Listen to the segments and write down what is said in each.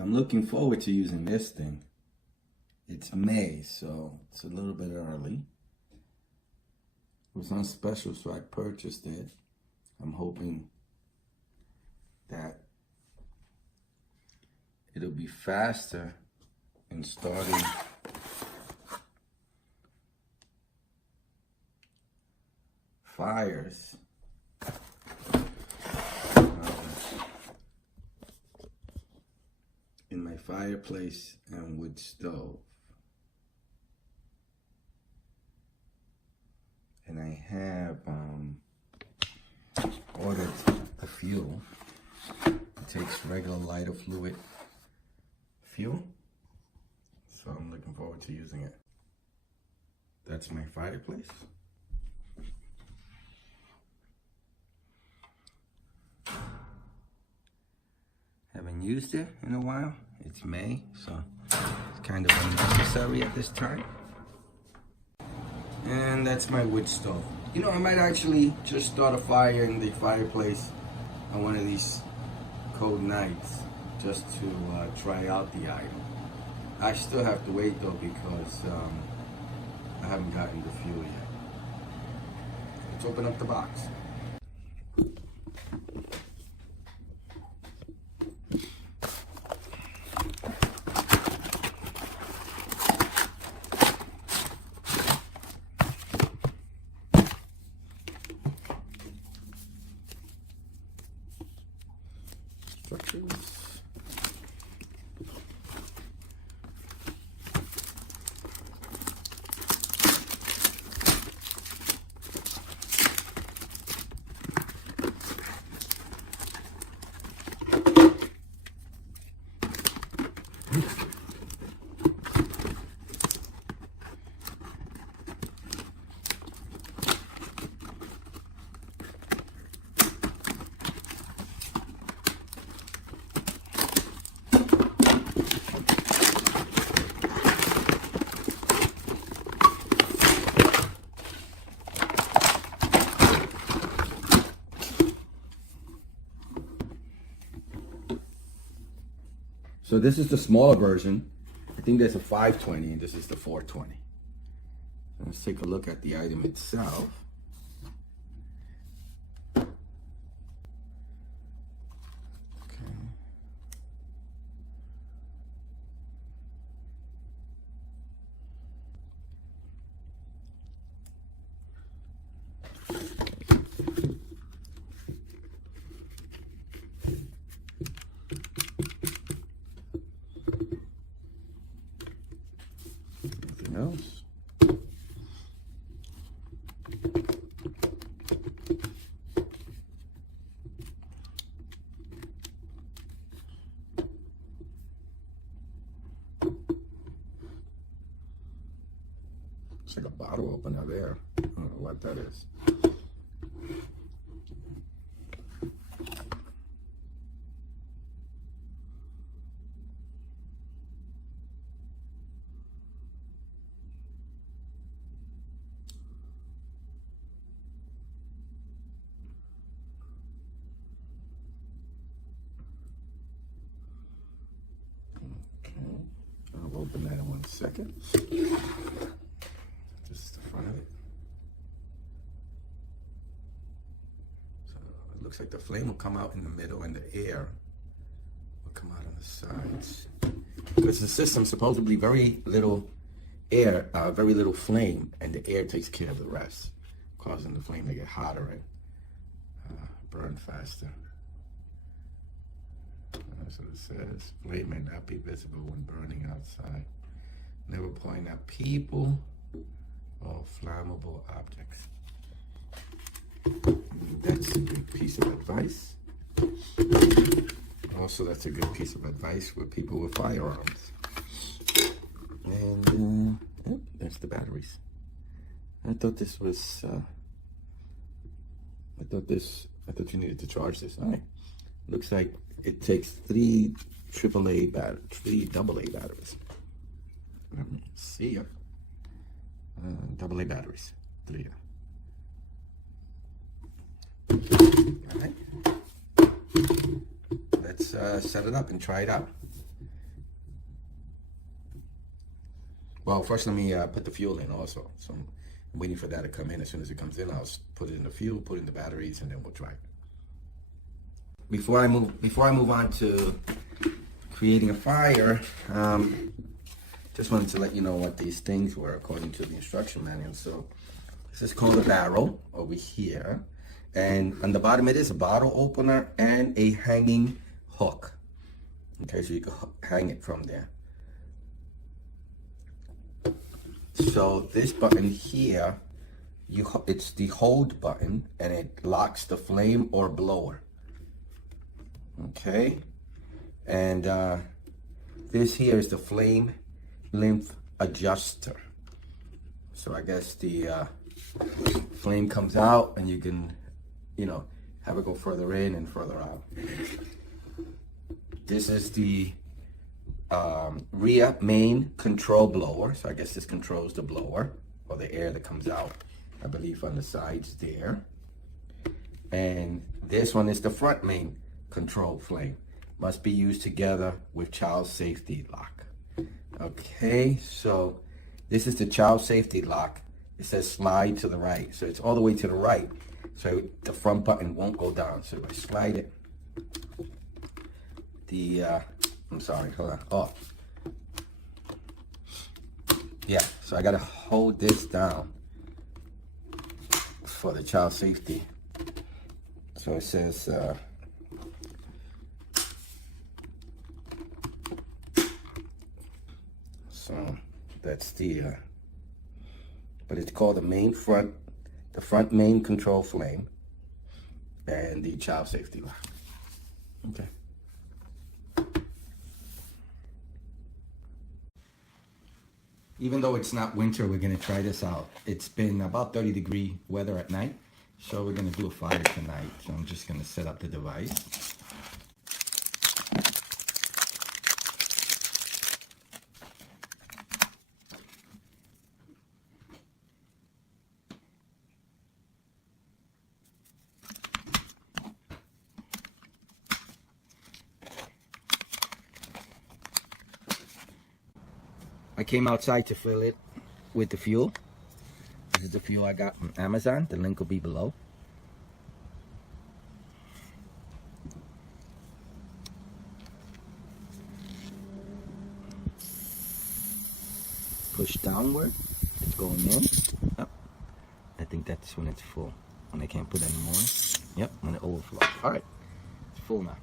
I'm looking forward to using this thing. It's May, so it's a little bit early. It was on special, so I purchased it. I'm hoping that it'll be faster in starting fires. In my fireplace and wood stove. And I have ordered a fuel. It takes regular lighter fluid fuel. So I'm looking forward to using it. That's my fireplace. Haven't used it in a while. It's May, so it's kind of unnecessary at this time. And that's my wood stove. You know, I might actually just start a fire in the fireplace on one of these cold nights just to try out the item. I still have to wait though because I haven't gotten the fuel yet. Let's open up the box. Instructions. So this is the smaller version. I think there's a 520 and this is the 420. Let's take a look at the item itself. Else. It's like a bottle opener there. I don't know what that is. I'll open that in 1 second. Just the front of it. So it looks like the flame will come out in the middle and the air will come out on the sides. Because the system's supposedly very little air, very little flame, and the air takes care of the rest, causing the flame to get hotter and burn faster. That's what it says. Flame may not be visible when burning outside. Never point at people or flammable objects. That's a good piece of advice. Also, that's a good piece of advice for people with firearms. And yep, that's the batteries. I thought this was. I thought you needed to charge this. All right. Looks like it takes three AA batteries. See ya. AA batteries. 3. All right. Let's set it up and try it out. Well, first let me put the fuel in also. So I'm waiting for that to come in. As soon as it comes in, I'll put it in the fuel, put in the batteries, and then we'll try it. Before I move on to creating a fire, just wanted to let you know what these things were according to the instruction manual. So this is called a barrel over here, and on the bottom it is a bottle opener and a hanging hook. Okay, so you can hang it from there. So this button here, it's the hold button, and it locks the flame or blower. Okay, and this here is the flame length adjuster. So I guess the flame comes out, and you can, have it go further in and further out. This is the rear main control blower. So I guess this controls the blower or the air that comes out, I believe, on the sides there. And this one is the front main control flame. Must be used together with child safety lock. Okay, so this is the child safety lock. It says slide to the right, so it's all the way to the right, so the front button won't go down. So if I slide it, I'm sorry, hold on. Oh, yeah, so I gotta hold this down for the child safety. So it says so that's the but it's called the front main control flame and the child safety lock. Okay. Even though it's not winter, we're gonna try this out. It's been about 30-degree weather at night, so we're gonna do a fire tonight. So I'm just gonna set up the device. I came outside to fill it with the fuel. This is the fuel I got from Amazon. The link will be below. Push downward. It's going in. Oh, I think that's when it's full. When I can't put any more. Yep, when it overflows. All right, it's full now.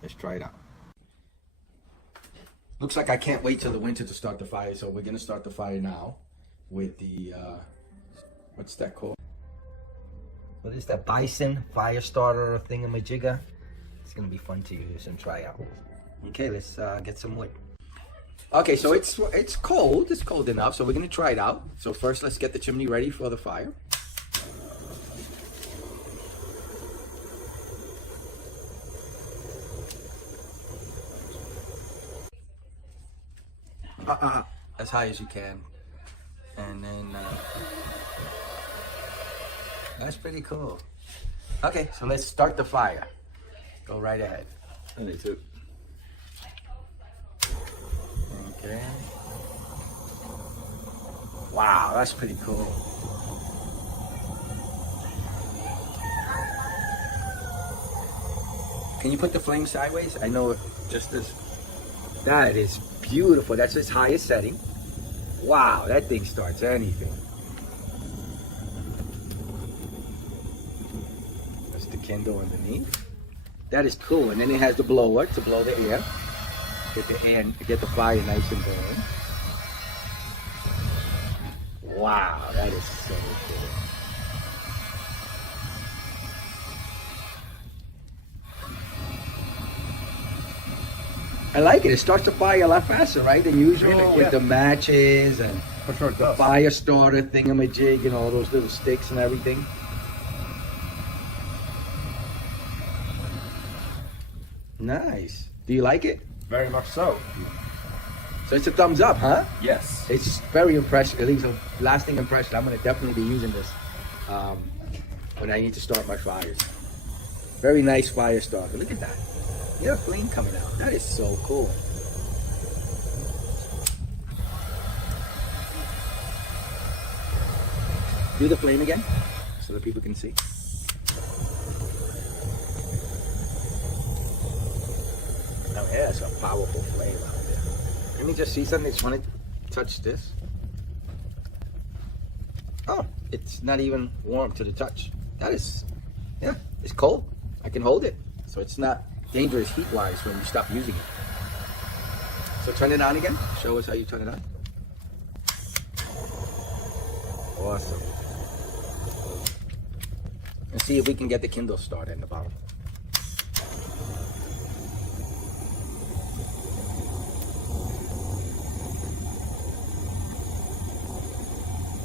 Let's try it out. Looks like I can't wait till the winter to start the fire, so we're gonna start the fire now with the, what's that called? What is that, BISON fire starter thingamajigger? It's gonna be fun to use and try out. Okay, let's get some wood. Okay, so it's cold. It's cold enough, so we're gonna try it out. So first, let's get the chimney ready for the fire. As high as you can, and then that's pretty cool. Okay, so let's start the fire. Go right ahead. Okay. Wow, that's pretty cool. Can you put the flame sideways? I know it just as. That is beautiful. That's its highest setting. Wow, that thing starts anything. That's the Kindle underneath. That is cool. And then it has the blower to blow the air. Get the fire nice and burning. Wow, that is so cool. I like it. It starts the fire a lot faster, right, than usual, really, with the matches and the fire starter thingamajig and all those little sticks and everything. Nice. Do you like it? Very much so. So it's a thumbs up, huh? Yes. It's very impressive. It leaves a lasting impression. I'm going to definitely be using this when I need to start my fires. Very nice fire starter. Look at that. You have flame coming out. That is so cool. Do the flame again so that people can see. Now, yeah, it's a powerful flame out there. Let me just see something. I just want to touch this. Oh, it's not even warm to the touch. That is, yeah, it's cold. I can hold it. So it's not dangerous heat-wise when you stop using it. So turn it on again. Show us how you turn it on. Awesome. Let's see if we can get the Kindle started in the bottom.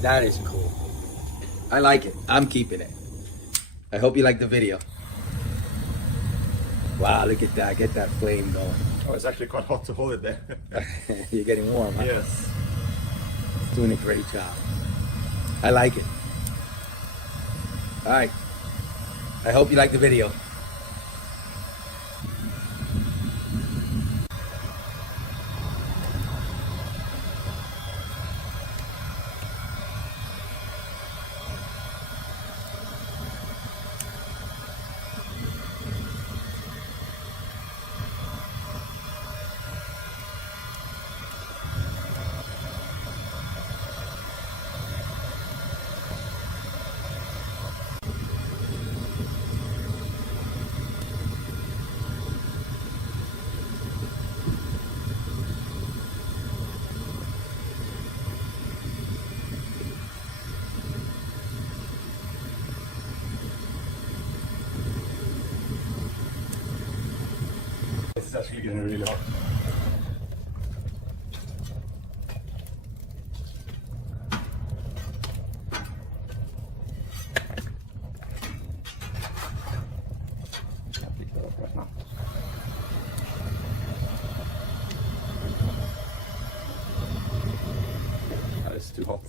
That is cool. I like it. I'm keeping it. I hope you like the video. Wow, look at that. Get that flame going. Oh, it's actually quite hot to hold it there. You're getting warm, huh? Yes. It's doing a great job. I like it. All right. I hope you like the video. It's actually getting really hot. That is too hot.